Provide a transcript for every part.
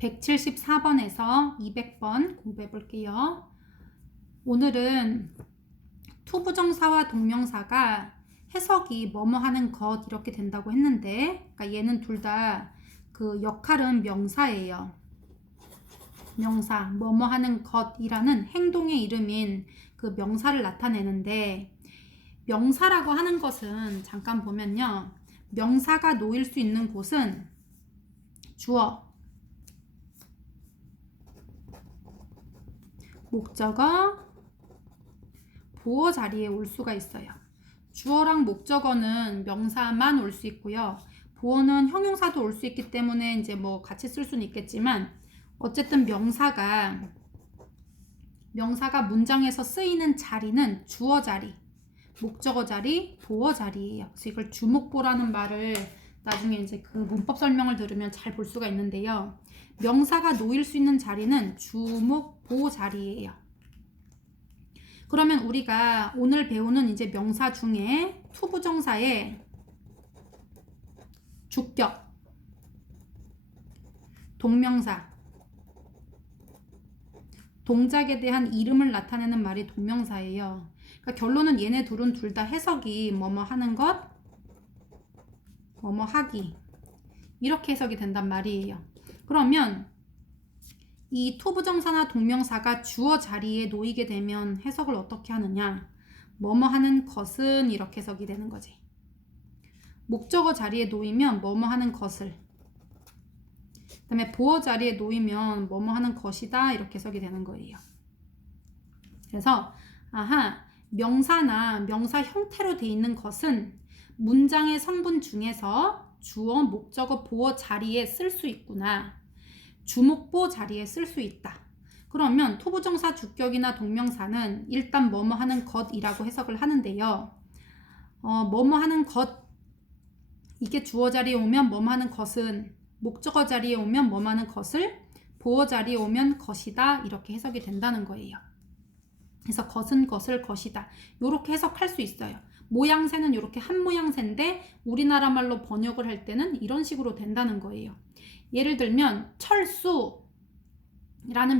174번에서 200번 공부해 볼게요. 오늘은 투부정사와 동명사가 해석이 뭐뭐 하는 것 이렇게 된다고 했는데, 그러니까 얘는 둘 다 그 역할은 명사예요. 명사, 뭐뭐 하는 것이라는 행동의 이름인 그 명사를 나타내는데, 명사라고 하는 것은 잠깐 보면요, 명사가 놓일 수 있는 곳은 주어, 목적어, 보어 자리에 올 수가 있어요. 주어랑 목적어는 명사만 올 수 있고요. 보어는 형용사도 올 수 있기 때문에 이제 뭐 같이 쓸 수는 있겠지만, 어쨌든 명사가 문장에서 쓰이는 자리는 주어 자리, 목적어 자리, 보어 자리예요. 그래서 이걸 주목보라는 말을 나중에 이제 그 문법 설명을 들으면 잘 볼 수가 있는데요. 명사가 놓일 수 있는 자리는 주목보 자리예요. 그러면 우리가 오늘 배우는 이제 명사 중에 투부정사의 주격, 동명사, 동작에 대한 이름을 나타내는 말이 동명사예요. 그러니까 결론은 얘네 둘은 둘 다 해석이 뭐뭐 하는 것, 뭐뭐 하기, 이렇게 해석이 된단 말이에요. 그러면 이 투부정사나 동명사가 주어 자리에 놓이게 되면 해석을 어떻게 하느냐? 뭐뭐 하는 것은 이렇게 해석이 되는 거지. 목적어 자리에 놓이면 뭐뭐 하는 것을, 그 다음에 보어 자리에 놓이면 뭐뭐 하는 것이다, 이렇게 해석이 되는 거예요. 그래서 명사나 명사 형태로 되어 있는 것은 문장의 성분 중에서 주어, 목적어, 보어 자리에 쓸 수 있구나. 주목보 자리에 쓸 수 있다. 그러면 투부정사 주격이나 동명사는 일단 뭐뭐 하는 것이라고 해석을 하는데요. 뭐뭐 하는 것, 이게 주어 자리에 오면 뭐뭐 하는 것은, 목적어 자리에 오면 뭐뭐 하는 것을, 보어 자리에 오면 것이다, 이렇게 해석이 된다는 거예요. 그래서 것은 것을, 것이다, 이렇게 해석할 수 있어요. 모양새는 이렇게 한 모양새인데 우리나라 말로 번역을 할 때는 이런 식으로 된다는 거예요. 예를 들면 철수라는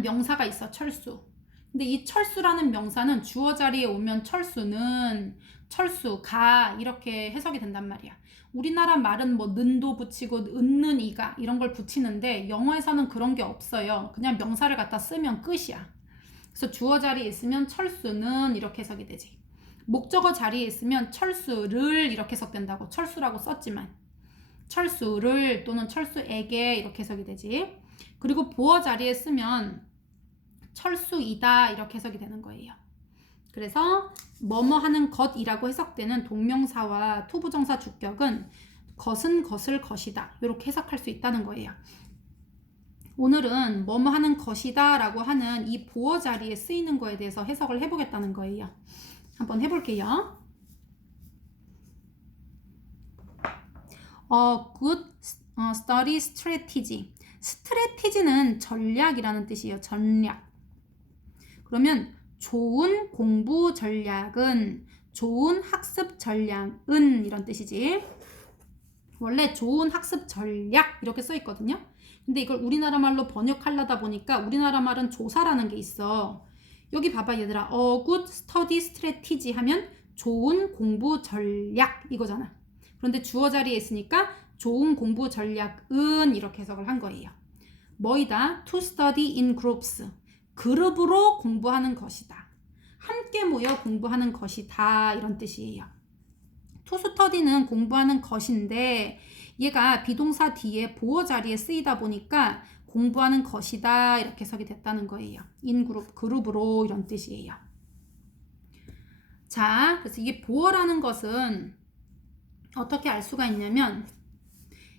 명사가 있어. 철수. 근데 이 철수라는 명사는 주어 자리에 오면 철수는, 철수가, 이렇게 해석이 된단 말이야. 우리나라 말은 뭐 는도 붙이고 은는 이가 이런 걸 붙이는데 영어에서는 그런 게 없어요. 그냥 명사를 갖다 쓰면 끝이야. 그래서 주어 자리에 있으면 철수는 이렇게 해석이 되지. 목적어 자리에 있으면 철수를 이렇게 해석된다고. 철수라고 썼지만 철수를 또는 철수에게 이렇게 해석이 되지. 그리고 보어 자리에 쓰면 철수이다, 이렇게 해석이 되는 거예요. 그래서 뭐뭐 하는 것이라고 해석되는 동명사와 투부정사 주격은 것은 것을, 것이다, 이렇게 해석할 수 있다는 거예요. 오늘은 뭐뭐 하는 것이다 라고 하는 이 보어 자리에 쓰이는 거에 대해서 해석을 해보겠다는 거예요. 한번 해볼게요. good study strategy. strategy는 전략이라는 뜻이에요. 전략. 그러면 좋은 공부 전략은, 좋은 학습 전략은, 이런 뜻이지. 원래 좋은 학습 전략 이렇게 써 있거든요. 근데 이걸 우리나라 말로 번역하려다 보니까 우리나라 말은 조사라는 게 있어. 여기 봐봐 얘들아. good study strategy 하면 좋은 공부 전략 이거잖아. 그런데 주어 자리에 있으니까 좋은 공부 전략은 이렇게 해석을 한 거예요. 뭐이다? To study in groups. 그룹으로 공부하는 것이다. 함께 모여 공부하는 것이다, 이런 뜻이에요. To study는 공부하는 것인데 얘가 비동사 뒤에 보어 자리에 쓰이다 보니까 공부하는 것이다, 이렇게 해석이 됐다는 거예요. in group, 그룹으로, 이런 뜻이에요. 자, 그래서 이게 보어라는 것은 어떻게 알 수가 있냐면,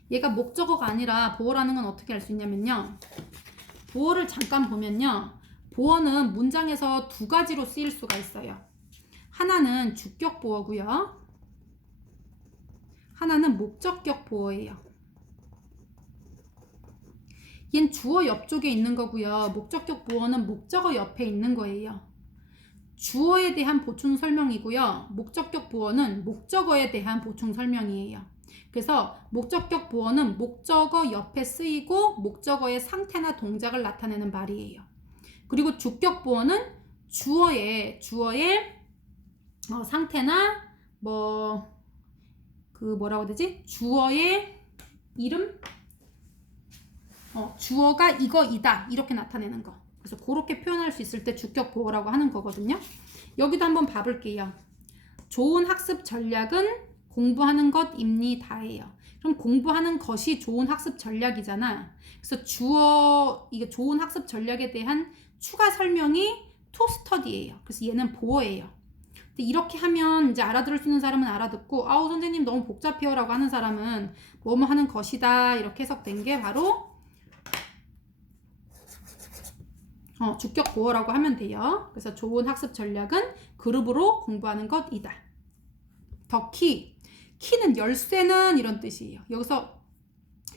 얘가 목적어가 아니라 보어라는 건 어떻게 알 수 있냐면요. 보어를 잠깐 보면요. 보어는 문장에서 두 가지로 쓰일 수가 있어요. 하나는 주격 보어고요. 하나는 목적격 보어예요. 얘는 주어 옆쪽에 있는 거고요. 목적격 보어는 목적어 옆에 있는 거예요. 주어에 대한 보충 설명이고요. 목적격 보어는 목적어에 대한 보충 설명이에요. 그래서 목적격 보어는 목적어 옆에 쓰이고 목적어의 상태나 동작을 나타내는 말이에요. 그리고 주격 보어는 주어의 상태나 뭐라고 해야 되지? 주어의 이름? 주어가 이거이다 이렇게 나타내는 거. 그래서 그렇게 표현할 수 있을 때 주격 보어라고 하는 거거든요. 여기도 한번 봐볼게요. 좋은 학습 전략은 공부하는 것입니다예요. 그럼 공부하는 것이 좋은 학습 전략이잖아. 그래서 이게 좋은 학습 전략에 대한 추가 설명이 to study예요. 그래서 얘는 보어예요. 근데 이렇게 하면 이제 알아들을 수 있는 사람은 알아듣고, 아우 선생님 너무 복잡해요 라고 하는 사람은 뭐뭐 하는 것이다 이렇게 해석된 게 바로 주격 보어라고 하면 돼요. 그래서 좋은 학습 전략은 그룹으로 공부하는 것이다. 더 키는 열쇠는 이런 뜻이에요. 여기서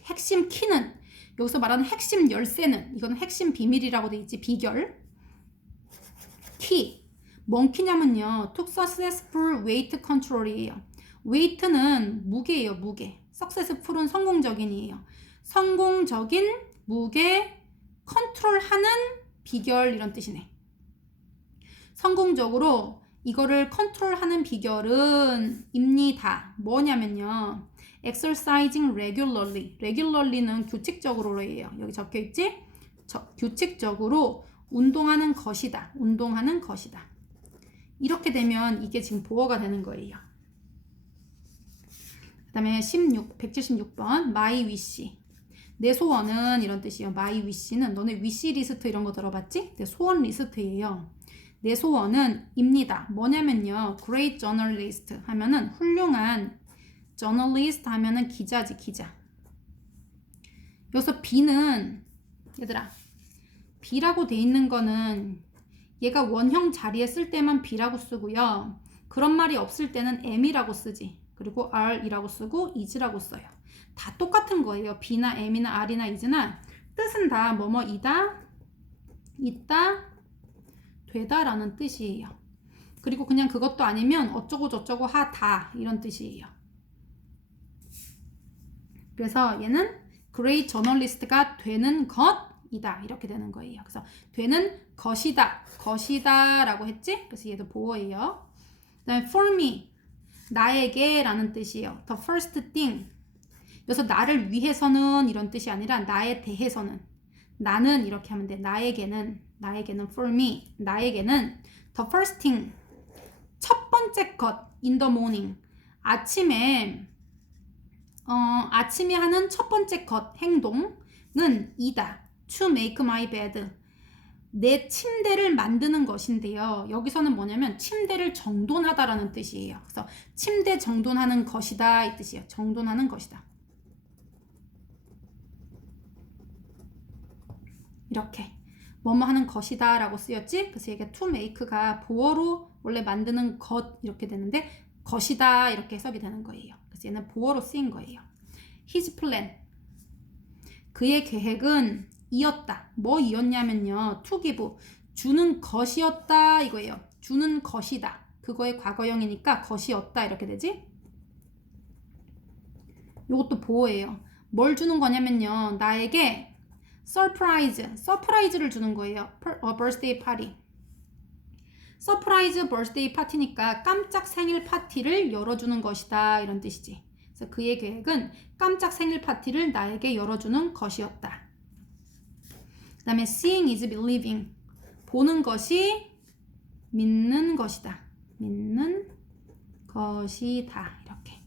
핵심 키는, 여기서 말하는 핵심 열쇠는, 이거는 핵심 비밀이라고 돼 있지, 비결. 뭔 키냐면요, to successful weight control이에요. weight는 무게예요, 무게. successful은 성공적인이에요. 성공적인 무게 컨트롤하는 비결 이런 뜻이네. 성공적으로 이거를 컨트롤하는 비결은 입니다. 뭐냐면요, exercising regularly는 규칙적으로예요. 여기 적혀 있지? 규칙적으로 운동하는 것이다. 이렇게 되면 이게 지금 보어가 되는 거예요. 그 다음에 176번 my wish. 내 소원은 이런 뜻이에요. my wish는 너네 wish 리스트 이런 거 들어봤지? 내 소원 리스트예요. 내 소원은 입니다. 뭐냐면요, great journalist 하면은 훌륭한 journalist 하면은 기자지, 기자. 여기서 B는 얘들아, B라고 돼 있는 거는 얘가 원형 자리에 쓸 때만 B라고 쓰고요. 그런 말이 없을 때는 M이라고 쓰지. 그리고 R이라고 쓰고 is라고 써요. 다 똑같은 거예요. B나 M이나 R이나 is나 뜻은 다 뭐뭐이다, 있다, 되다 라는 뜻이에요. 그리고 그냥 그것도 아니면 어쩌고 저쩌고 하다 이런 뜻이에요. 그래서 얘는 great journalist가 되는 것이다 이렇게 되는 거예요. 그래서 되는 것이다 라고 했지? 그래서 얘도 보어예요. 그 다음에 for me, 나에게 라는 뜻이에요. the first thing. 여기서 나를 위해서는 이런 뜻이 아니라 나에 대해서는, 나는 이렇게 하면 돼. 나에게는 for me, 나에게는 the first thing, 첫 번째 것 in the morning, 아침에 하는 첫 번째 것, 행동은 이다. to make my bed, 내 침대를 만드는 것인데요. 여기서는 뭐냐면 침대를 정돈하다라는 뜻이에요. 그래서 침대 정돈하는 것이다 이 뜻이에요. 정돈하는 것이다. 이렇게 뭐뭐 하는 것이다 라고 쓰였지? 그래서 이게 to make가 보어로 원래 만드는 것 이렇게 되는데 것이다 이렇게 해석이 되는 거예요. 그래서 얘는 보어로 쓰인 거예요. his plan, 그의 계획은 이었다. 뭐 이었냐면요, to give, 주는 것이었다 이거예요. 주는 것이다. 그거의 과거형이니까 것이었다 이렇게 되지? 이것도 보어예요. 뭘 주는 거냐면요, 나에게 서프라이즈를 주는 거예요. birthday party. 서프라이즈 birthday party니까 깜짝 생일 파티를 열어주는 것이다 이런 뜻이지. 그래서 그의 계획은 깜짝 생일 파티를 나에게 열어주는 것이었다. 그 다음에 seeing is believing, 보는 것이 믿는 것이다. 믿는 것이다 이렇게.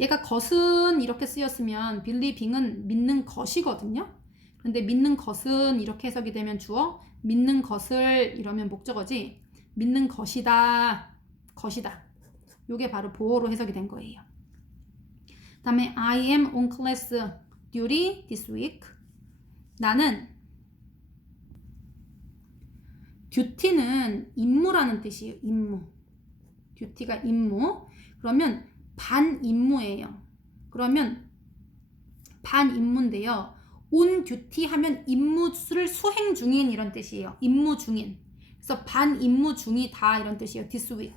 얘가 것은 이렇게 쓰였으면 believing은 믿는 것이거든요. 근데 믿는 것은 이렇게 해석이 되면 주어, 믿는 것을 이러면 목적어지, 믿는 것이다. 요게 바로 보어로 해석이 된 거예요. 그 다음에 I am on class duty this week. 나는, 듀티는 임무라는 뜻이에요. 임무. 듀티가 임무. 그러면 반임무예요. 그러면 반임무인데요. on duty 하면 임무를 수행 중인 이런 뜻이에요. 임무 중인. 그래서 반임무 중이다 이런 뜻이에요. this week.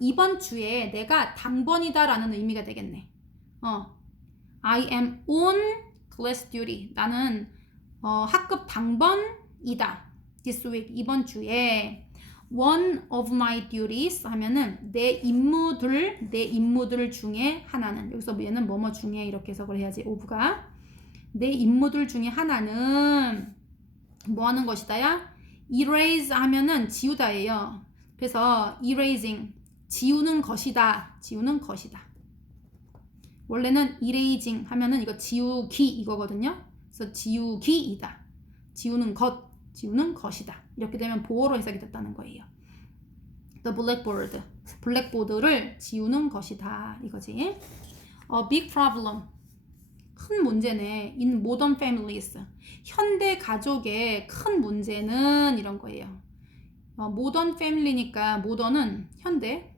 이번 주에 내가 당번이다 라는 의미가 되겠네. I am on class duty. 나는 학급 당번이다. This week, 이번 주에. One of my duties 하면은 내 임무들 중에 하나는, 여기서 얘는 뭐뭐 중에 이렇게 해석을 해야지. of가 내 임무들 중에 하나는 뭐 하는 것이다야? erase 하면은 지우다예요. 그래서 erasing, 지우는 것이다. 원래는 erasing 하면은 이거 지우기 이거거든요. 그래서 지우기이다. 지우는 것이다. 이렇게 되면 보어로 해석이 됐다는 거예요. The blackboard, 블랙보드를 지우는 것이다 이거지. A big problem, 큰 문제네. In modern families, 현대 가족의 큰 문제는 이런 거예요. 모던 패밀리니까 모던은 현대.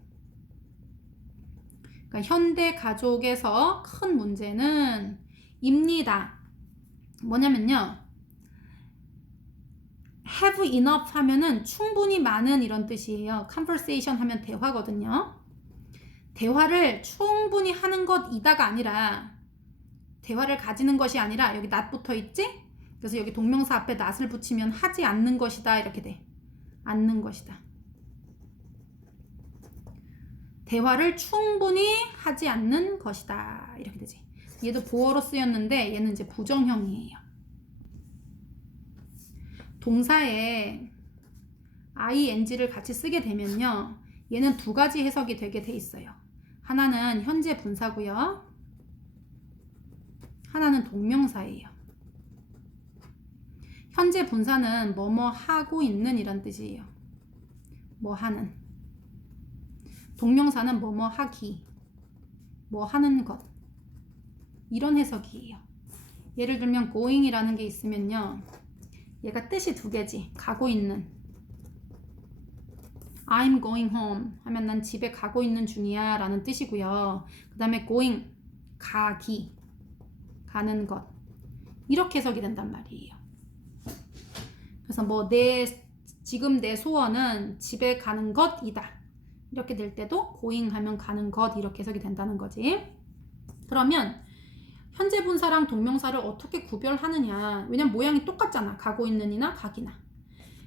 그러니까 현대 가족에서 큰 문제는 입니다. 뭐냐면요, have enough 하면은 충분히 많은 이런 뜻이에요. conversation 하면 대화거든요. 대화를 충분히 하는 것이다가 아니라, 대화를 가지는 것이 아니라, 여기 not 붙어 있지? 그래서 여기 동명사 앞에 not을 붙이면 하지 않는 것이다 이렇게 돼. 않는 것이다. 대화를 충분히 하지 않는 것이다 이렇게 되지. 얘도 보어로 쓰였는데 얘는 이제 부정형이에요. 동사에 ing를 같이 쓰게 되면요, 얘는 두 가지 해석이 되게 돼 있어요. 하나는 현재 분사고요, 하나는 동명사예요. 현재 분사는 뭐뭐 하고 있는 이란 뜻이에요. 뭐 하는. 동명사는 뭐뭐 하기, 뭐 하는 것, 이런 해석이에요. 예를 들면 going이라는 게 있으면요, 얘가 뜻이 두 개지. 가고 있는, I'm going home 하면 난 집에 가고 있는 중이야 라는 뜻이고요. 그 다음에 going, 가기, 가는 것, 이렇게 해석이 된단 말이에요. 그래서 뭐 지금 내 소원은 집에 가는 것이다 이렇게 될 때도 going 하면 가는 것 이렇게 해석이 된다는 거지. 그러면 현재 분사랑 동명사를 어떻게 구별하느냐, 왜냐면 모양이 똑같잖아. 가고 있는이나 가기나.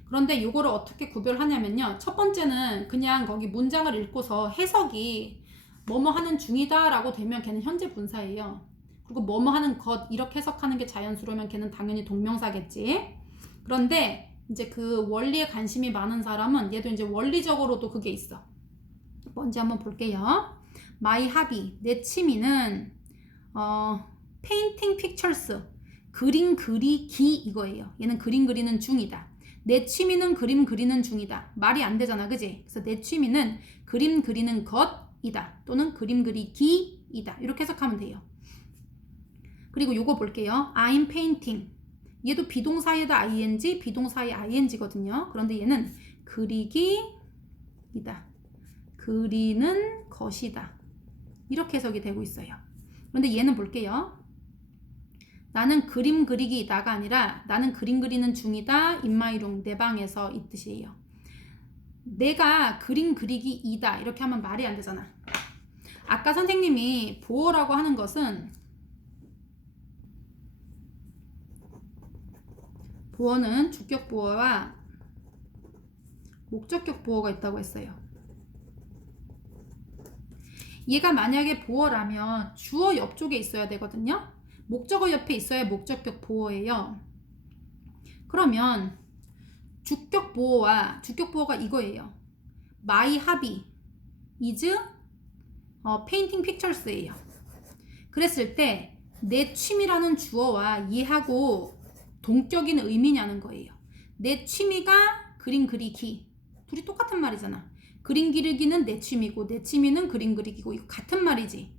그런데 이거를 어떻게 구별하냐면요, 첫 번째는 그냥 거기 문장을 읽고서 해석이 뭐뭐 하는 중이다 라고 되면 걔는 현재 분사예요. 그리고 뭐뭐 하는 것 이렇게 해석하는 게 자연스러우면 걔는 당연히 동명사겠지. 그런데 이제 그 원리에 관심이 많은 사람은 얘도 이제 원리적으로도 그게 있어. 뭔지 한번 볼게요. My hobby, 내 취미는 painting pictures, 그림 그리기 이거예요. 얘는 그림 그리는 중이다. 내 취미는 그림 그리는 중이다. 말이 안 되잖아, 그지? 그래서 내 취미는 그림 그리는 것이다. 또는 그림 그리기이다. 이렇게 해석하면 돼요. 그리고 요거 볼게요. I'm painting. 얘도 비동사에다 ing, 비동사에 ing거든요. 그런데 얘는 그리기이다. 그리는 것이다. 이렇게 해석이 되고 있어요. 그런데 얘는 볼게요. 나는 그림 그리기이다가 아니라 나는 그림 그리는 중이다. in my room, 내 방에서 이 뜻이에요. 내가 그림 그리기이다 이렇게 하면 말이 안 되잖아. 아까 선생님이 보어라고 하는 것은, 보어는 주격 보어와 목적격 보어가 있다고 했어요. 얘가 만약에 보어라면 주어 옆쪽에 있어야 되거든요. 목적어 옆에 있어야 목적격 보어예요. 그러면 주격 보어가 이거예요. My hobby is painting pictures예요. 그랬을 때 내 취미라는 주어와 얘하고 동격인 의미냐는 거예요. 내 취미가 그림 그리기, 둘이 똑같은 말이잖아. 그림 그리기는 내 취미고 내 취미는 그림 그리기고, 이거 같은 말이지.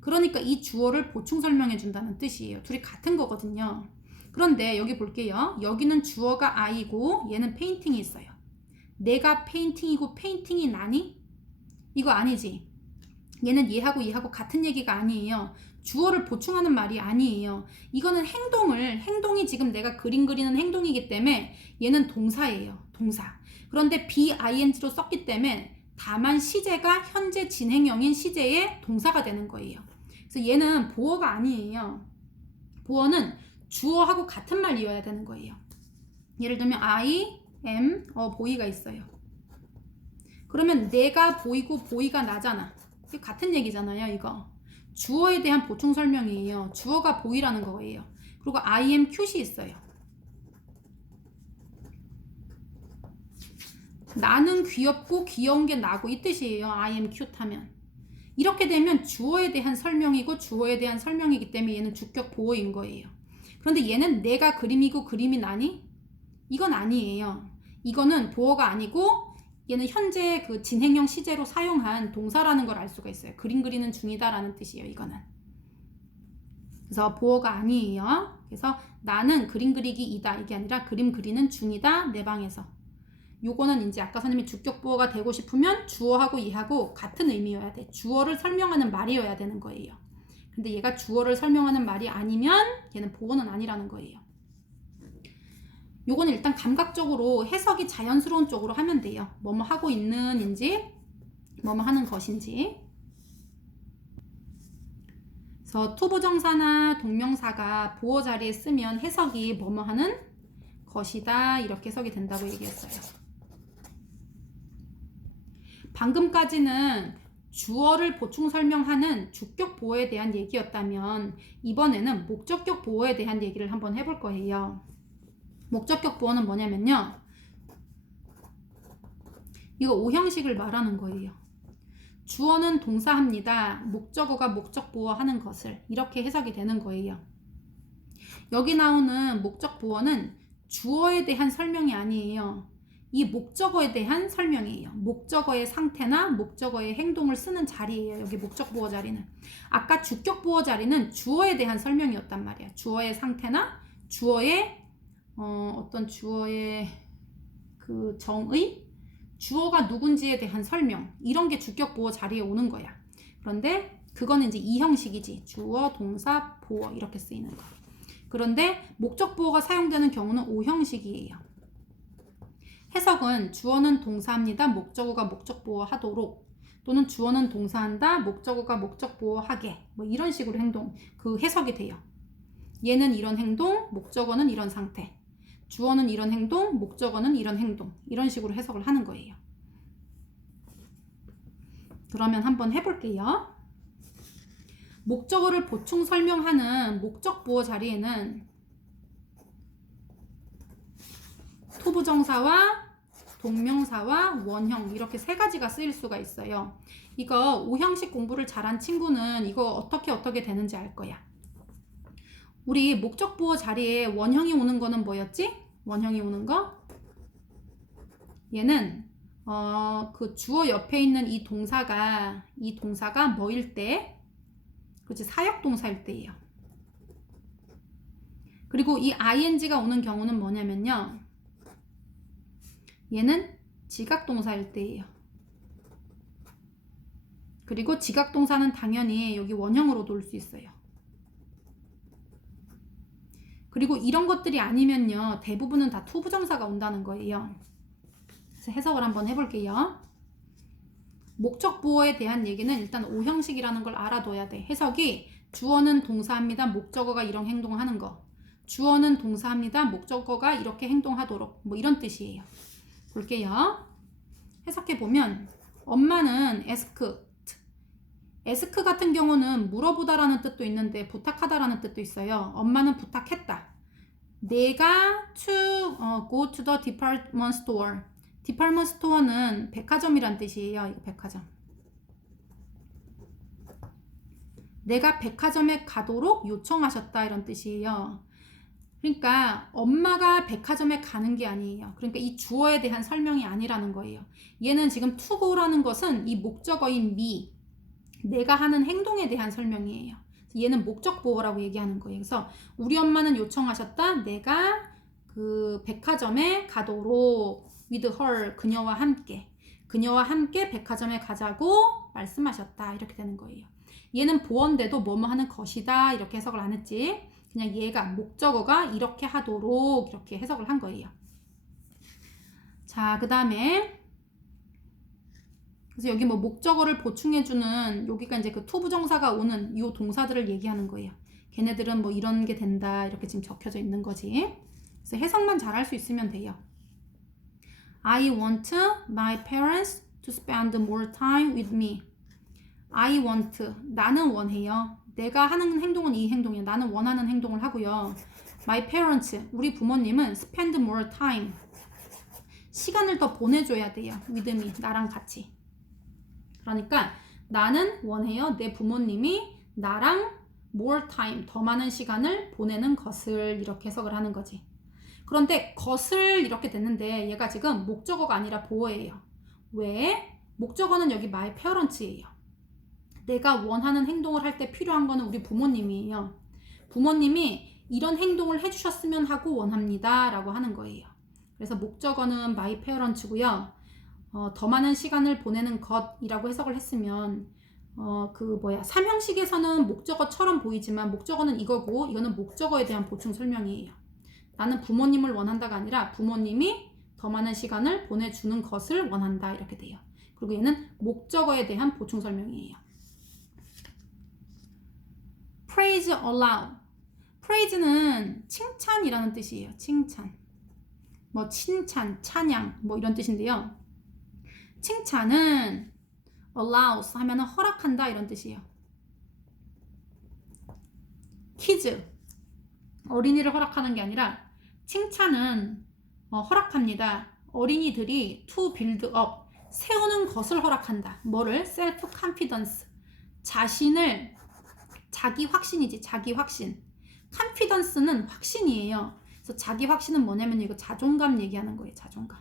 그러니까 이 주어를 보충 설명해 준다는 뜻이에요. 둘이 같은 거거든요. 그런데 여기 볼게요. 여기는 주어가 I고 얘는 페인팅이 있어요. 내가 페인팅이고 페인팅이 나니? 이거 아니지. 얘는 얘하고 같은 얘기가 아니에요. 주어를 보충하는 말이 아니에요. 이거는 행동이 지금 내가 그림 그리는 행동이기 때문에 얘는 동사예요. 동사. 그런데 BING로 썼기 때문에 다만 시제가 현재 진행형인 시제의 동사가 되는 거예요. 그래서 얘는 보어가 아니에요. 보어는 주어하고 같은 말 이어야 되는 거예요. 예를 들면 I am a boy가 있어요. 그러면 내가 보이고 보이가 나잖아. 이게 같은 얘기잖아요, 이거. 주어에 대한 보충 설명이에요. 주어가 보이라는 거예요. 그리고 I am cute이 있어요. 나는 귀엽고 귀여운 게 나고 이 뜻이에요. I am cute 하면. 이렇게 되면 주어에 대한 설명이고 주어에 대한 설명이기 때문에 얘는 주격 보어인 거예요. 그런데 얘는 내가 그림이고 그림이 나니? 이건 아니에요. 이거는 보어가 아니고 얘는 현재 그 진행형 시제로 사용한 동사라는 걸 알 수가 있어요. 그림 그리는 중이다 라는 뜻이에요. 이거는. 그래서 보어가 아니에요. 그래서 나는 그림 그리기 이다 이게 아니라 그림 그리는 중이다 내 방에서. 요거는 이제 아까 선생님이 주격 보어가 되고 싶으면 주어하고 이하고 같은 의미여야 돼. 주어를 설명하는 말이어야 되는 거예요. 근데 얘가 주어를 설명하는 말이 아니면 얘는 보어는 아니라는 거예요. 요거는 일단 감각적으로 해석이 자연스러운 쪽으로 하면 돼요. 뭐뭐 하고 있는인지 뭐뭐 하는 것인지. 그래서 투부정사나 동명사가 보어 자리에 쓰면 해석이 뭐뭐 하는 것이다 이렇게 해석이 된다고 얘기했어요. 방금까지는 주어를 보충 설명하는 주격 보어에 대한 얘기였다면 이번에는 목적격 보어에 대한 얘기를 한번 해볼 거예요. 목적격 보어는 뭐냐면요. 이거 오형식을 말하는 거예요. 주어는 동사합니다. 목적어가 목적 보어 하는 것을 이렇게 해석이 되는 거예요. 여기 나오는 목적 보어는 주어에 대한 설명이 아니에요. 이 목적어에 대한 설명이에요. 목적어의 상태나 목적어의 행동을 쓰는 자리예요. 여기 목적 보어 자리는. 아까 주격 보어 자리는 주어에 대한 설명이었단 말이야. 주어의 상태나 주어의 어떤 주어의 그 정의, 주어가 누군지에 대한 설명 이런 게 주격 보어 자리에 오는 거야. 그런데 그거는 이제 이 형식이지. 주어, 동사, 보어 이렇게 쓰이는 거. 그런데 목적 보어가 사용되는 경우는 O 형식이에요. 해석은 주어는 동사합니다. 목적어가 목적 보어 하도록 또는 주어는 동사한다. 목적어가 목적 보어 하게 뭐 이런 식으로 행동 그 해석이 돼요. 얘는 이런 행동, 목적어는 이런 상태. 주어는 이런 행동, 목적어는 이런 행동. 이런 식으로 해석을 하는 거예요. 그러면 한번 해볼게요. 목적어를 보충 설명하는 목적 보어 자리에는 투부정사와 동명사와 원형 이렇게 세 가지가 쓰일 수가 있어요. 이거 오형식 공부를 잘한 친구는 이거 어떻게 되는지 알 거야. 우리 목적 보어 자리에 원형이 오는 거는 뭐였지? 원형이 오는 거? 얘는 그 주어 옆에 있는 이 동사가 뭐일 때? 그렇지, 사역 동사일 때예요. 그리고 이 ing가 오는 경우는 뭐냐면요. 얘는 지각 동사일 때예요. 그리고 지각 동사는 당연히 여기 원형으로도 올 수 있어요. 그리고 이런 것들이 아니면요. 대부분은 다 투부정사가 온다는 거예요. 그래서 해석을 한번 해볼게요. 목적 보어에 대한 얘기는 일단 오형식이라는 걸 알아둬야 돼. 해석이 주어는 동사합니다. 목적어가 이런 행동을 하는 거. 주어는 동사합니다. 목적어가 이렇게 행동하도록. 뭐 이런 뜻이에요. 볼게요. 해석해보면 엄마는 ask 같은 경우는 물어보다라는 뜻도 있는데 부탁하다라는 뜻도 있어요. 엄마는 부탁했다. 내가 go to the department store. department store는 백화점이란 뜻이에요. 이거 백화점. 내가 백화점에 가도록 요청하셨다 이런 뜻이에요. 그러니까 엄마가 백화점에 가는 게 아니에요. 그러니까 이 주어에 대한 설명이 아니라는 거예요. 얘는 지금 to go라는 것은 이 목적어인 me, 내가 하는 행동에 대한 설명이에요. 얘는 목적 보어라고 얘기하는 거예요. 그래서 우리 엄마는 요청하셨다. 내가 그 백화점에 가도록 with her, 그녀와 함께 백화점에 가자고 말씀하셨다. 이렇게 되는 거예요. 얘는 보어인데도 뭐뭐 하는 것이다 이렇게 해석을 안 했지. 그냥 얘가 목적어가 이렇게 하도록 이렇게 해석을 한 거예요. 자, 그 다음에 그래서 여기 뭐 목적어를 보충해주는 여기가 이제 그 to 부정사가 오는 이 동사들을 얘기하는 거예요. 걔네들은 뭐 이런 게 된다 이렇게 지금 적혀져 있는 거지. 그래서 해석만 잘할 수 있으면 돼요. I want my parents to spend more time with me. I want. 나는 원해요. 내가 하는 행동은 이 행동이에요. 나는 원하는 행동을 하고요. My parents. 우리 부모님은 spend more time. 시간을 더 보내줘야 돼요. with me. 나랑 같이. 그러니까 나는 원해요. 내 부모님이 나랑 more time. 더 많은 시간을 보내는 것을 이렇게 해석을 하는 거지. 그런데 것을 이렇게 됐는데 얘가 지금 목적어가 아니라 보어예요. 왜? 목적어는 여기 my parents예요. 내가 원하는 행동을 할 때 필요한 거는 우리 부모님이에요. 부모님이 이런 행동을 해주셨으면 하고 원합니다 라고 하는 거예요. 그래서 목적어는 my parents고요. 더 많은 시간을 보내는 것이라고 해석을 했으면 삼형식에서는 목적어처럼 보이지만 목적어는 이거고 이거는 목적어에 대한 보충 설명이에요. 나는 부모님을 원한다가 아니라 부모님이 더 많은 시간을 보내주는 것을 원한다 이렇게 돼요. 그리고 얘는 목적어에 대한 보충 설명이에요. praise allow. praise는 칭찬이라는 뜻이에요. 칭찬. 뭐 칭찬, 찬양 뭐 이런 뜻인데요. 칭찬은 allows 하면은 허락한다 이런 뜻이에요. kids. 어린이를 허락하는 게 아니라 칭찬은 허락합니다. 어린이들이 to build up. 세우는 것을 허락한다. 뭐를? self confidence. 자기 확신이지. 자기 확신. confidence는 확신이에요. 그래서 자기 확신은 뭐냐면 이거 자존감 얘기하는 거예요. 자존감.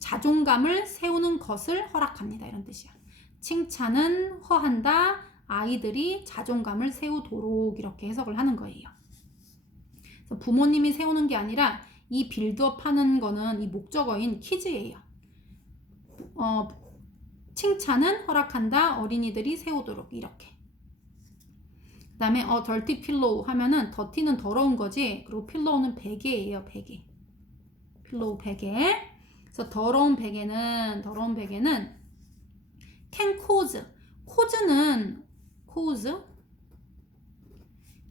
자존감을 세우는 것을 허락합니다. 이런 뜻이야. 칭찬은 허한다. 아이들이 자존감을 세우도록 이렇게 해석을 하는 거예요. 그래서 부모님이 세우는 게 아니라 이 빌드업 하는 거는 이 목적어인 키즈예요. 칭찬은 허락한다. 어린이들이 세우도록 이렇게. 그 다음에 dirty pillow 하면은 dirty는 더러운 거지. 그리고 pillow는 베개예요. 베개. pillow 베개. 그래서 더러운 베개는 can cause. cause는 cause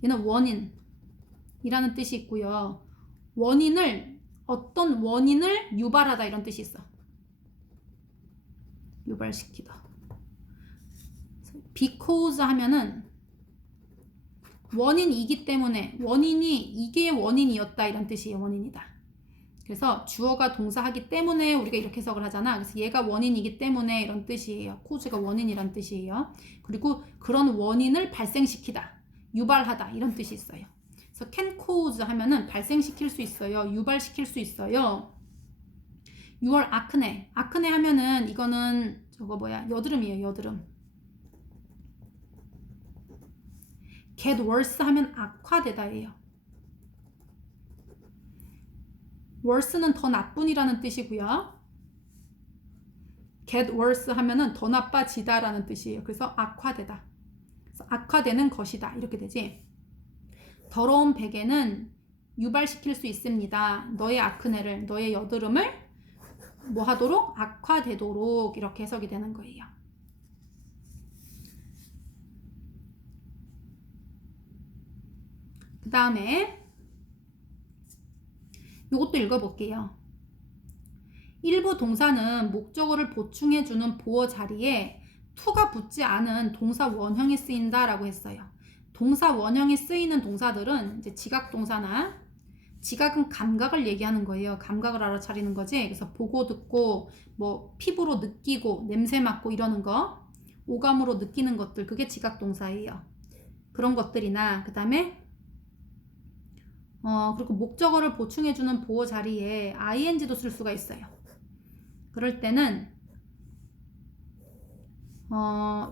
얘는 원인이라는 뜻이 있고요. 어떤 원인을 유발하다 이런 뜻이 있어. 유발시키다. because 하면은 원인이기 때문에 이게 원인이었다 이런 뜻이에요. 원인이다. 그래서 주어가 동사하기 때문에 우리가 이렇게 해석을 하잖아. 그래서 얘가 원인이기 때문에 이런 뜻이에요. cause가 원인이란 뜻이에요. 그리고 그런 원인을 발생시키다, 유발하다 이런 뜻이 있어요. 그래서 can cause 하면은 발생시킬 수 있어요. 유발시킬 수 있어요. 6월 아크네 하면은 이거는 여드름이에요. 여드름. get worse 하면 악화되다예요. worse는 더 나쁜이라는 뜻이고요. get worse 하면은 더 나빠지다라는 뜻이에요. 그래서 악화되다. 그래서 악화되는 것이다. 이렇게 되지. 더러운 베개는 유발시킬 수 있습니다. 너의 아크네를, 너의 여드름을 뭐 하도록? 악화되도록 이렇게 해석이 되는 거예요. 그 다음에 이것도 읽어볼게요. 일부 동사는 목적어를 보충해주는 보어 자리에 to가 붙지 않은 동사 원형이 쓰인다 라고 했어요. 동사 원형이 쓰이는 동사들은 이제 지각 동사나, 지각은 감각을 얘기하는 거예요. 감각을 알아차리는 거지. 그래서 보고 듣고 뭐 피부로 느끼고 냄새 맡고 이러는 거, 오감으로 느끼는 것들, 그게 지각 동사예요. 그런 것들이나, 그 다음에 그리고 목적어를 보충해주는 보어 자리에 ing도 쓸 수가 있어요. 그럴 때는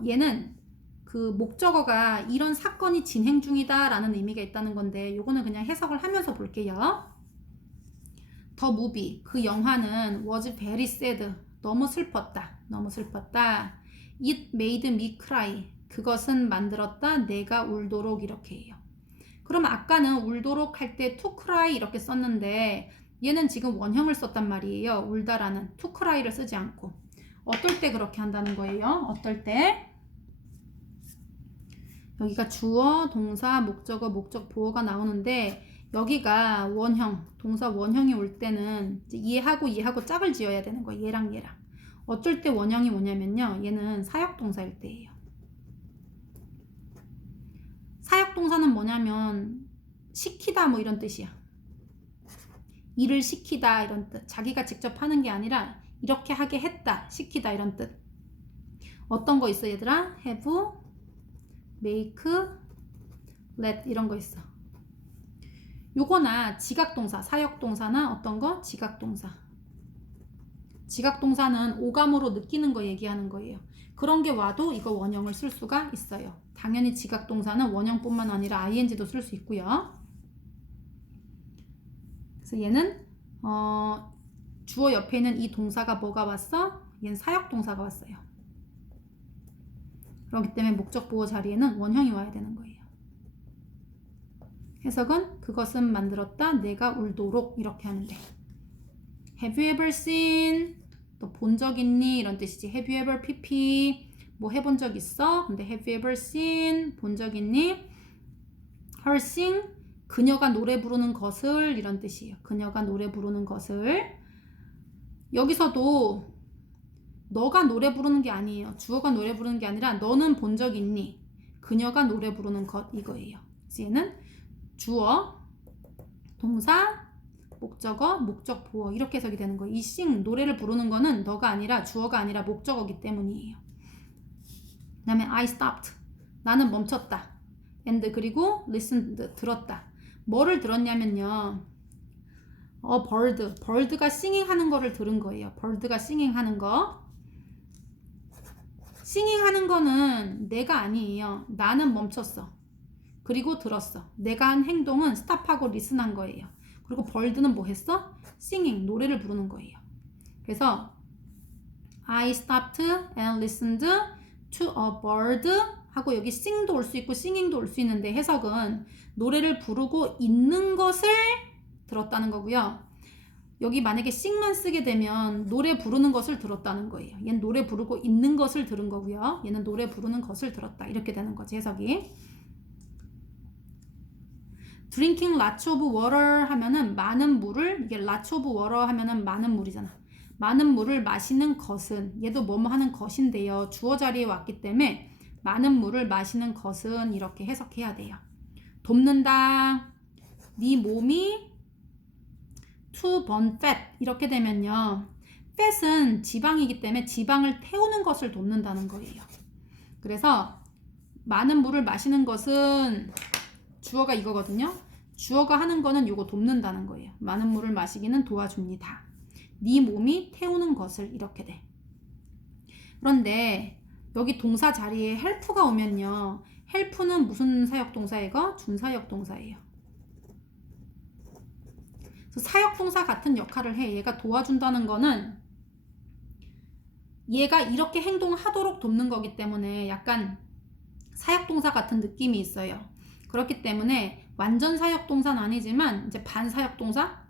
얘는 그 목적어가 이런 사건이 진행 중이다 라는 의미가 있다는 건데, 요거는 그냥 해석을 하면서 볼게요. The movie, 그 영화는 was very sad, 너무 슬펐다. It made me cry, 그것은 만들었다 내가 울도록, 이렇게 해요. 그럼 아까는 울도록 할 때 to cry 이렇게 썼는데 얘는 지금 원형을 썼단 말이에요. 울다라는 to cry를 쓰지 않고 어떨 때 그렇게 한다는 거예요. 어떨 때? 여기가 주어, 동사, 목적어, 목적 보어가 나오는데 여기가 원형, 동사 원형이 올 때는 이제 얘하고 짝을 지어야 되는 거예요. 얘랑 얘랑. 어쩔 때 원형이 오냐면요. 얘는 사역동사일 때예요. 사역동사는 뭐냐면 시키다 뭐 이런 뜻이야. 일을 시키다 이런 뜻. 자기가 직접 하는 게 아니라 이렇게 하게 했다, 시키다 이런 뜻. 어떤 거 있어 얘들아? have, make, let 이런 거 있어. 요거나 지각동사, 사역동사나 어떤 거? 지각동사. 지각동사는 오감으로 느끼는 거 얘기하는 거예요. 그런 게 와도 이거 원형을 쓸 수가 있어요. 당연히 지각동사는 원형뿐만 아니라 ing도 쓸 수 있고요. 그래서 얘는 주어 옆에 있는 이 동사가 뭐가 왔어? 얘는 사역동사가 왔어요. 그렇기 때문에 목적 보호 자리에는 원형이 와야 되는 거예요. 해석은 그것은 만들었다 내가 울도록 이렇게 하면 돼. Have you ever seen? 또 본 적 있니? 이런 뜻이지. Have you ever pp? 뭐 해본 적 있어? 근데 Have you ever seen? 본 적 있니? Her sing? 그녀가 노래 부르는 것을 이런 뜻이에요. 그녀가 노래 부르는 것을. 여기서도 너가 노래 부르는 게 아니에요. 주어가 노래 부르는 게 아니라 너는 본 적 있니? 그녀가 노래 부르는 것 이거예요. 그래서 얘는 주어, 동사, 목적어, 목적 보어 이렇게 해석이 되는 거예요. 이 sing 노래를 부르는 거는 너가 아니라 주어가 아니라 목적어기 때문이에요. 그 다음에 I stopped 나는 멈췄다. and 그리고 listened 들었다. 뭐를 들었냐면요. bird가 singing 하는 거를 들은 거예요. bird가 singing 하는 거. singing 하는 거는 내가 아니에요. 나는 멈췄어. 그리고 들었어. 내가 한 행동은 stop하고 listen한 거예요. 그리고 bird는 뭐 했어? singing, 노래를 부르는 거예요. 그래서 I stopped and listened to a bird 하고 여기 sing도 올 수 있고 singing도 올 수 있는데 해석은 노래를 부르고 있는 것을 들었다는 거고요. 여기 만약에 sing만 쓰게 되면 노래 부르는 것을 들었다는 거예요. 얘는 노래 부르고 있는 것을 들은 거고요. 얘는 노래 부르는 것을 들었다. 이렇게 되는 거지 해석이. drinking lots of water 하면은 많은 물을, 이게 lots of water 하면은 많은 물이잖아. 많은 물을 마시는 것은, 얘도 뭐뭐 하는 것인데요. 주어 자리에 왔기 때문에 많은 물을 마시는 것은 이렇게 해석해야 돼요. 돕는다. 네 몸이 to burn fat 이렇게 되면요. fat은 지방이기 때문에 지방을 태우는 것을 돕는다는 거예요. 그래서 많은 물을 마시는 것은 주어가 이거거든요. 주어가 하는 거는 이거 돕는다는 거예요. 많은 물을 마시기는 도와줍니다. 네 몸이 태우는 것을 이렇게 돼. 그런데 여기 동사 자리에 help가 오면요. help는 무슨 사역동사예요? 준사역동사예요. 그래서 사역동사 같은 역할을 해. 얘가 도와준다는 거는 얘가 이렇게 행동하도록 돕는 거기 때문에 약간 사역동사 같은 느낌이 있어요. 그렇기 때문에 완전 사역동사는 아니지만 이제 반사역동사?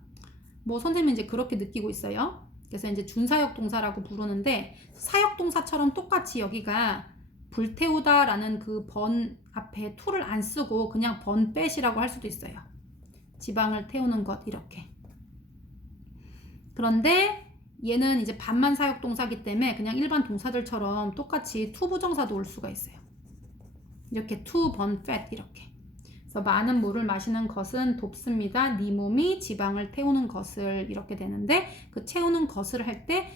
뭐 선생님은 이제 그렇게 느끼고 있어요. 그래서 이제 준사역동사라고 부르는데 사역동사처럼 똑같이 여기가 불태우다 라는 그 번 앞에 to를 안 쓰고 그냥 burn fat이라고 할 수도 있어요. 지방을 태우는 것 이렇게. 그런데 얘는 이제 반만 사역동사기 때문에 그냥 일반 동사들처럼 똑같이 to 부정사도 올 수가 있어요. 이렇게 to burn fat 이렇게. 그래서 많은 물을 마시는 것은 돕습니다. 네 몸이 지방을 태우는 것을 이렇게 되는데 그 채우는 것을 할 때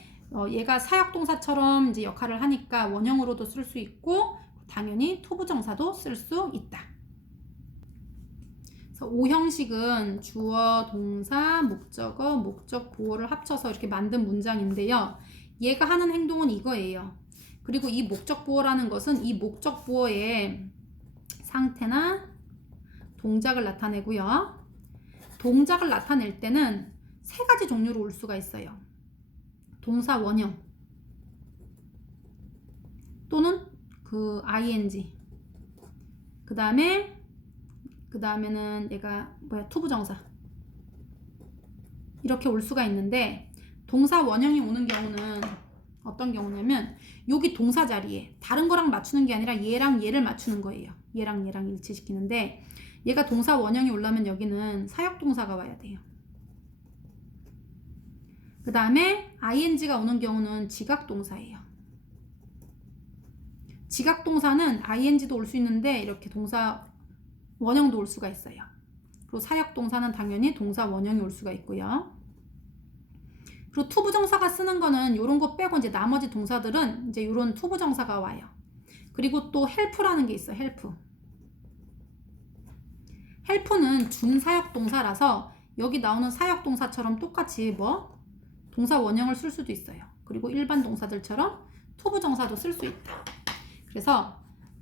얘가 사역동사처럼 이제 역할을 하니까 원형으로도 쓸 수 있고 당연히 to 부정사도 쓸 수 있다. 그래서 5형식은 주어, 동사, 목적어, 목적 보어를 합쳐서 이렇게 만든 문장인데요. 얘가 하는 행동은 이거예요. 그리고 이 목적 보어라는 것은 이 목적 보어의 상태나 동작을 나타내고요. 동작을 나타낼 때는 세 가지 종류로 올 수가 있어요. 동사 원형 또는 그 ing 그 다음에는 얘가 투부정사 이렇게 올 수가 있는데 동사 원형이 오는 경우는 어떤 경우냐면 여기 동사 자리에 다른 거랑 맞추는 게 아니라 얘랑 얘를 맞추는 거예요. 얘랑 얘랑 일치시키는데 얘가 동사 원형이 올라오면 여기는 사역동사가 와야 돼요. 그 다음에 ing가 오는 경우는 지각동사예요. 지각동사는 ing도 올 수 있는데 이렇게 동사 원형도 올 수가 있어요. 그리고 사역동사는 당연히 동사 원형이 올 수가 있고요. 그리고 투부정사가 쓰는 거는 이런 거 빼고 이제 나머지 동사들은 이제 이런 투부정사가 와요. 그리고 또 help라는 게 있어요. help는 준사역동사라서 여기 나오는 사역동사처럼 똑같이 뭐 동사 원형을 쓸 수도 있어요. 그리고 일반 동사들처럼 투부정사도 쓸 수 있다. 그래서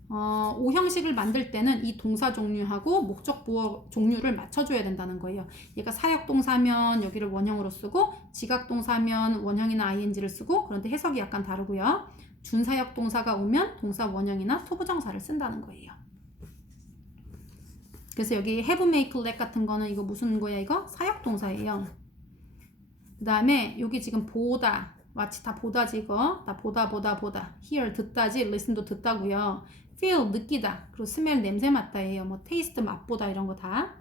오형식을 만들 때는 이 동사 종류하고 목적 보어 종류를 맞춰줘야 된다는 거예요. 얘가 사역동사면 여기를 원형으로 쓰고 지각동사면 원형이나 ing를 쓰고 그런데 해석이 약간 다르고요. 준사역동사가 오면 동사 원형이나 투부정사를 쓴다는 거예요. 그래서 여기 have, make, let 같은 거는 이거 무슨 거야? 이거 사역동사예요. 그 다음에 여기 지금 보다 watch 다 보다지 이거 다 보다 hear 듣다지 listen도 듣다고요. feel 느끼다 그리고 smell 냄새 맡다예요. 뭐 taste 맛보다 이런 거 다.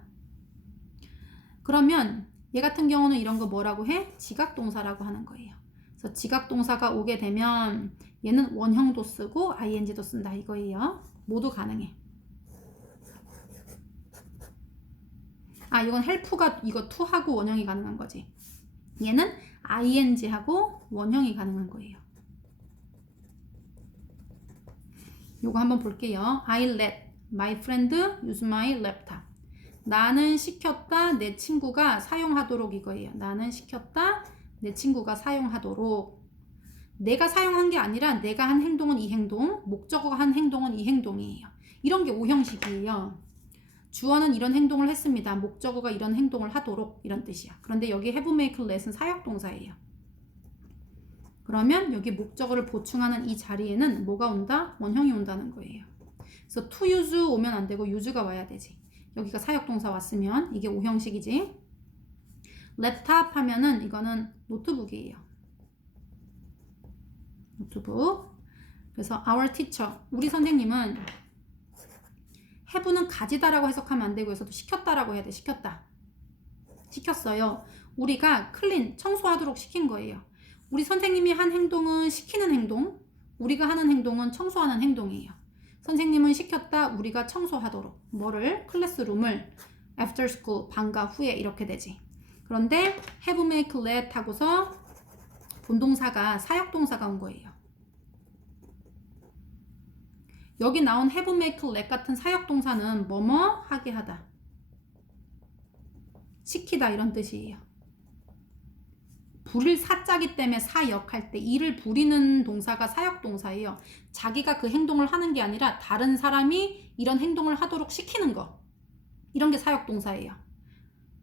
그러면 얘 같은 경우는 이런 거 뭐라고 해? 지각동사라고 하는 거예요. 그래서 지각동사가 오게 되면 얘는 원형도 쓰고 ing도 쓴다 이거예요. 모두 가능해. 이건 help가 이거 to하고 원형이 가능한 거지. 얘는 ing하고 원형이 가능한 거예요. 요거 한번 볼게요. I let my friend use my laptop. 나는 시켰다 내 친구가 사용하도록 이거예요. 나는 시켰다 내 친구가 사용하도록. 내가 사용한 게 아니라 내가 한 행동은 이 행동, 목적어가 한 행동은 이 행동이에요. 이런 게 오형식이에요. 주어는 이런 행동을 했습니다. 목적어가 이런 행동을 하도록 이런 뜻이야. 그런데 여기 have, make, let은 사역동사예요. 그러면 여기 목적어를 보충하는 이 자리에는 뭐가 온다? 원형이 온다는 거예요. 그래서 to use 오면 안 되고 use가 와야 되지. 여기가 사역동사 왔으면 이게 오형식이지. laptop 하면은 이거는 노트북이에요. 노트북. 그래서 our teacher, 우리 선생님은 have는 가지다라고 해석하면 안 되고 여기서도 시켰다라고 해야 돼. 시켰어요. 우리가 clean, 청소하도록 시킨 거예요. 우리 선생님이 한 행동은 시키는 행동, 우리가 하는 행동은 청소하는 행동이에요. 선생님은 시켰다, 우리가 청소하도록. 뭐를? 클래스룸을 after school, 방과 후에 이렇게 되지. 그런데 have, make, let 하고서 본동사가 사역동사가 온 거예요. 여기 나온 have, make, let 같은 사역동사는 뭐뭐 하게 하다, 시키다 이런 뜻이에요. 부릴 사자기 때문에 사역할 때 일을 부리는 동사가 사역동사예요. 자기가 그 행동을 하는 게 아니라 다른 사람이 이런 행동을 하도록 시키는 거. 이런 게 사역동사예요.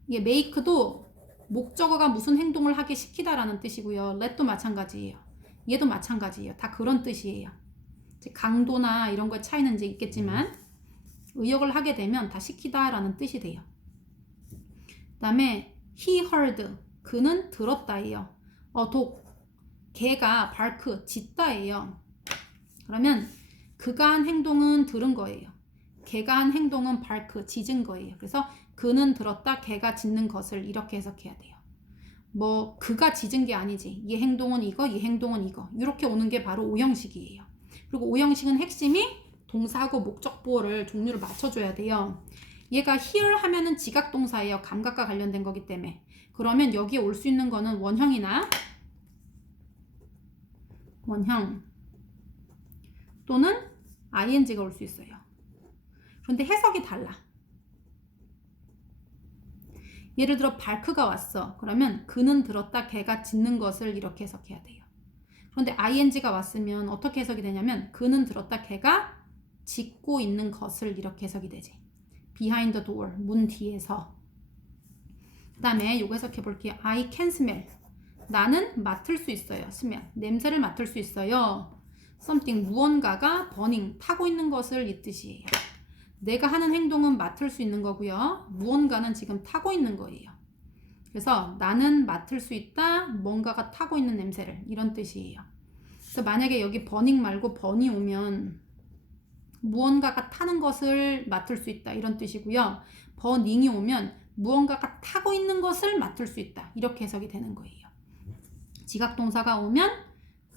이게 make도 목적어가 무슨 행동을 하게 시키다라는 뜻이고요. let도 마찬가지예요. 얘도 마찬가지예요. 다 그런 뜻이에요. 강도나 이런 거의 차이는 이제 있겠지만 의역을 하게 되면 다 시키다라는 뜻이 돼요. 그 다음에 he heard, 그는 들었다예요. 걔가 bark, 짖다예요. 그러면 그가 한 행동은 들은 거예요. 걔가 한 행동은 bark, 짖은 거예요. 그래서 그는 들었다, 걔가 짖는 것을 이렇게 해석해야 돼요. 뭐 그가 짖은 게 아니지. 이 행동은 이거, 이 행동은 이거. 이렇게 오는 게 바로 오형식이에요. 그리고 오형식은 핵심이 동사하고 목적보어를 종류를 맞춰줘야 돼요. 얘가 hear 하면은 지각동사예요. 감각과 관련된 거기 때문에. 그러면 여기에 올 수 있는 거는 원형 또는 ing가 올 수 있어요. 그런데 해석이 달라. 예를 들어 bark가 왔어. 그러면 그는 들었다, 걔가 짖는 것을 이렇게 해석해야 돼요. 그런데 ing가 왔으면 어떻게 해석이 되냐면 그는 들었다, 걔가 짖고 있는 것을 이렇게 해석이 되지. behind the door, 문 뒤에서. 그 다음에 요거 해석해 볼게요. I can smell, 나는 맡을 수 있어요. smell, 냄새를 맡을 수 있어요. something, 무언가가 burning, 타고 있는 것을 이 뜻이에요. 내가 하는 행동은 맡을 수 있는 거고요. 무언가는 지금 타고 있는 거예요. 그래서 나는 맡을 수 있다, 뭔가가 타고 있는 냄새를, 이런 뜻이에요. 그래서 만약에 여기 버닝 말고 번이 오면 무언가가 타는 것을 맡을 수 있다 이런 뜻이고요. 버닝이 오면 무언가가 타고 있는 것을 맡을 수 있다 이렇게 해석이 되는 거예요. 지각동사가 오면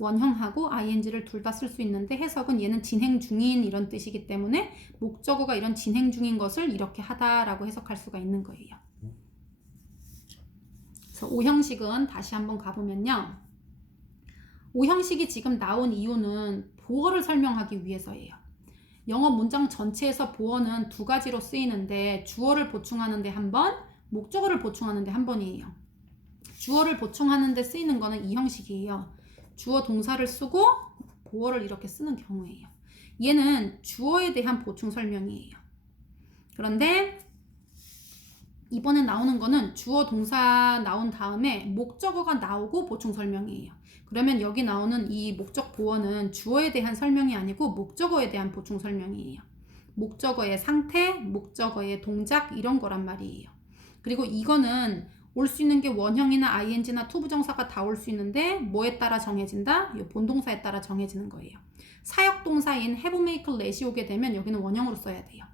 원형하고 ing를 둘 다 쓸 수 있는데 해석은 얘는 진행 중인 이런 뜻이기 때문에 목적어가 이런 진행 중인 것을 이렇게 하다라고 해석할 수가 있는 거예요. 그래서 5형식은 다시 한번 가보면요. 5형식이 지금 나온 이유는 보어를 설명하기 위해서예요. 영어 문장 전체에서 보어는 두 가지로 쓰이는데 주어를 보충하는 데 한 번, 목적어를 보충하는 데 한 번이에요. 주어를 보충하는 데 쓰이는 거는 이 형식이에요. 주어 동사를 쓰고 보어를 이렇게 쓰는 경우예요. 얘는 주어에 대한 보충 설명이에요. 그런데 이번에 나오는 거는 주어 동사 나온 다음에 목적어가 나오고 보충 설명이에요. 그러면 여기 나오는 이 목적 보어는 주어에 대한 설명이 아니고 목적어에 대한 보충 설명이에요. 목적어의 상태, 목적어의 동작 이런 거란 말이에요. 그리고 이거는 올 수 있는 게 원형이나 ing나 투부정사가 다 올 수 있는데 뭐에 따라 정해진다? 이 본동사에 따라 정해지는 거예요. 사역동사인 have, make, let이 오게 되면 여기는 원형으로 써야 돼요.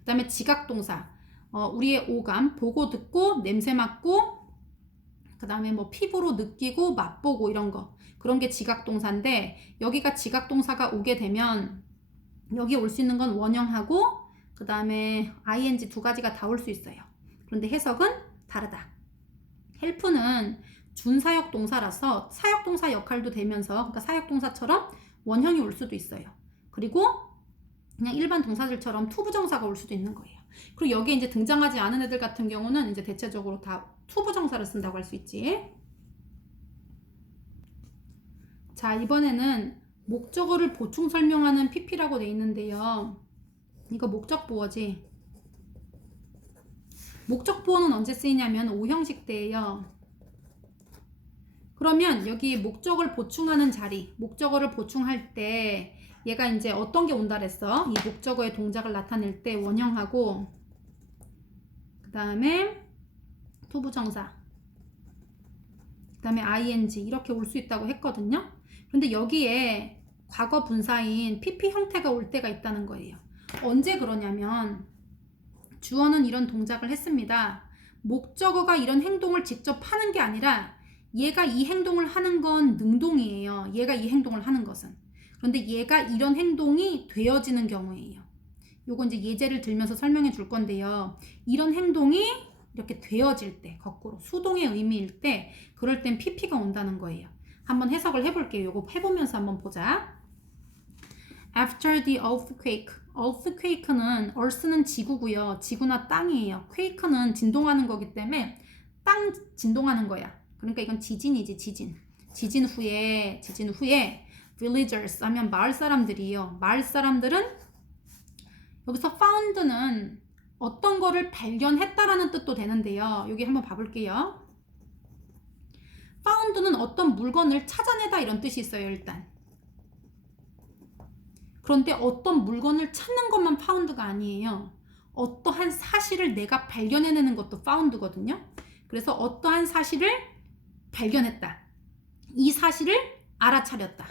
그 다음에 지각동사 우리의 오감, 보고 듣고 냄새 맡고 그 다음에 뭐 피부로 느끼고 맛보고 이런 거 그런 게 지각동사인데 여기가 지각동사가 오게 되면 여기 올 수 있는 건 원형하고 그 다음에 ing 두 가지가 다 올 수 있어요. 그런데 해석은 다르다. help는 준사역동사라서 사역동사 역할도 되면서 그러니까 사역동사처럼 원형이 올 수도 있어요. 그리고 그냥 일반 동사들처럼 투부정사가 올 수도 있는 거예요. 그리고 여기에 이제 등장하지 않은 애들 같은 경우는 이제 대체적으로 다 투부정사를 쓴다고 할 수 있지. 자, 이번에는 목적어를 보충 설명하는 PP라고 돼 있는데요. 이거 목적 보어지. 목적 보어는 언제 쓰이냐면 5형식 때예요. 그러면 여기 목적어를 보충하는 자리, 목적어를 보충할 때 얘가 이제 어떤 게 온다 그랬어? 이 목적어의 동작을 나타낼 때 원형하고 그 다음에 투부정사 그 다음에 ing 이렇게 올 수 있다고 했거든요. 근데 여기에 과거 분사인 PP 형태가 올 때가 있다는 거예요. 언제 그러냐면 주어는 이런 동작을 했습니다. 목적어가 이런 행동을 직접 하는 게 아니라 얘가 이 행동을 하는 건 능동이에요. 얘가 이 행동을 하는 것은. 그런데 얘가 이런 행동이 되어지는 경우예요. 요거 이제 예제를 들면서 설명해 줄 건데요. 이런 행동이 이렇게 되어질 때, 거꾸로 수동의 의미일 때 그럴 땐 PP가 온다는 거예요. 한번 해석을 해볼게요. 요거 해보면서 한번 보자. After the earthquake. earthquake는 earth는 지구고요. 지구나 땅이에요. quake는 진동하는 거기 때문에 땅 진동하는 거야. 그러니까 이건 지진이지, 지진. 지진 후에 villagers 하면 마을 사람들이에요. 마을 사람들은 여기서 found는 어떤 거를 발견했다라는 뜻도 되는데요. 여기 한번 봐볼게요. found는 어떤 물건을 찾아내다 이런 뜻이 있어요, 일단. 그런데 어떤 물건을 찾는 것만 found가 아니에요. 어떠한 사실을 내가 발견해내는 것도 found거든요. 그래서 어떠한 사실을 발견했다. 이 사실을 알아차렸다.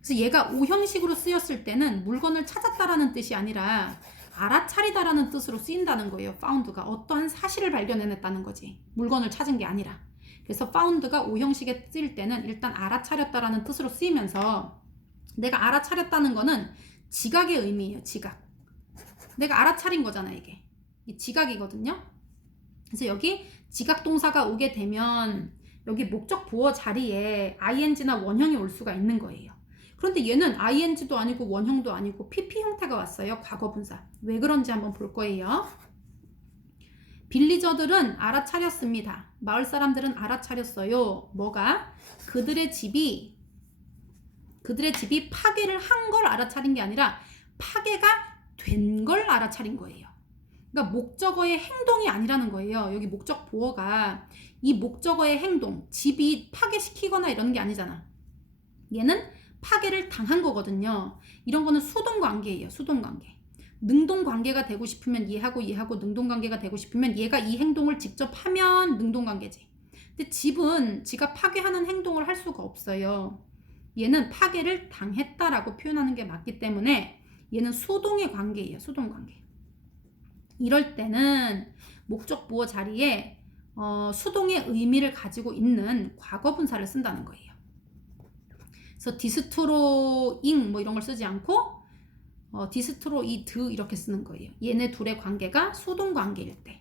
그래서 얘가 5형식으로 쓰였을 때는 물건을 찾았다라는 뜻이 아니라 알아차리다라는 뜻으로 쓰인다는 거예요. found가 어떠한 사실을 발견해냈다는 거지. 물건을 찾은 게 아니라. 그래서 found가 5형식에 쓰일 때는 일단 알아차렸다라는 뜻으로 쓰이면서 내가 알아차렸다는 거는 지각의 의미예요. 지각. 내가 알아차린 거잖아, 이게. 이 지각이거든요. 그래서 여기 지각 동사가 오게 되면 여기 목적 보어 자리에 ing나 원형이 올 수가 있는 거예요. 그런데 얘는 ing도 아니고 원형도 아니고 PP 형태가 왔어요. 과거분사. 왜 그런지 한번 볼 거예요. 빌리저들은 알아차렸습니다. 마을 사람들은 알아차렸어요. 뭐가? 그들의 집이 파괴를 한 걸 알아차린 게 아니라 파괴가 된 걸 알아차린 거예요. 그러니까 목적어의 행동이 아니라는 거예요. 여기 목적 보어가 이 목적어의 행동, 집이 파괴시키거나 이런 게 아니잖아. 얘는 파괴를 당한 거거든요. 이런 거는 수동관계예요. 수동관계. 능동관계가 되고 싶으면 얘하고 능동관계가 되고 싶으면 얘가 이 행동을 직접 하면 능동관계지. 근데 집은 지가 파괴하는 행동을 할 수가 없어요. 얘는 파괴를 당했다라고 표현하는 게 맞기 때문에 얘는 수동의 관계예요. 수동 관계. 이럴 때는 목적 보호 자리에 수동의 의미를 가지고 있는 과거 분사를 쓴다는 거예요. 그래서 디스트로잉 뭐 이런 걸 쓰지 않고 디스트로이드 이렇게 쓰는 거예요. 얘네 둘의 관계가 수동 관계일 때.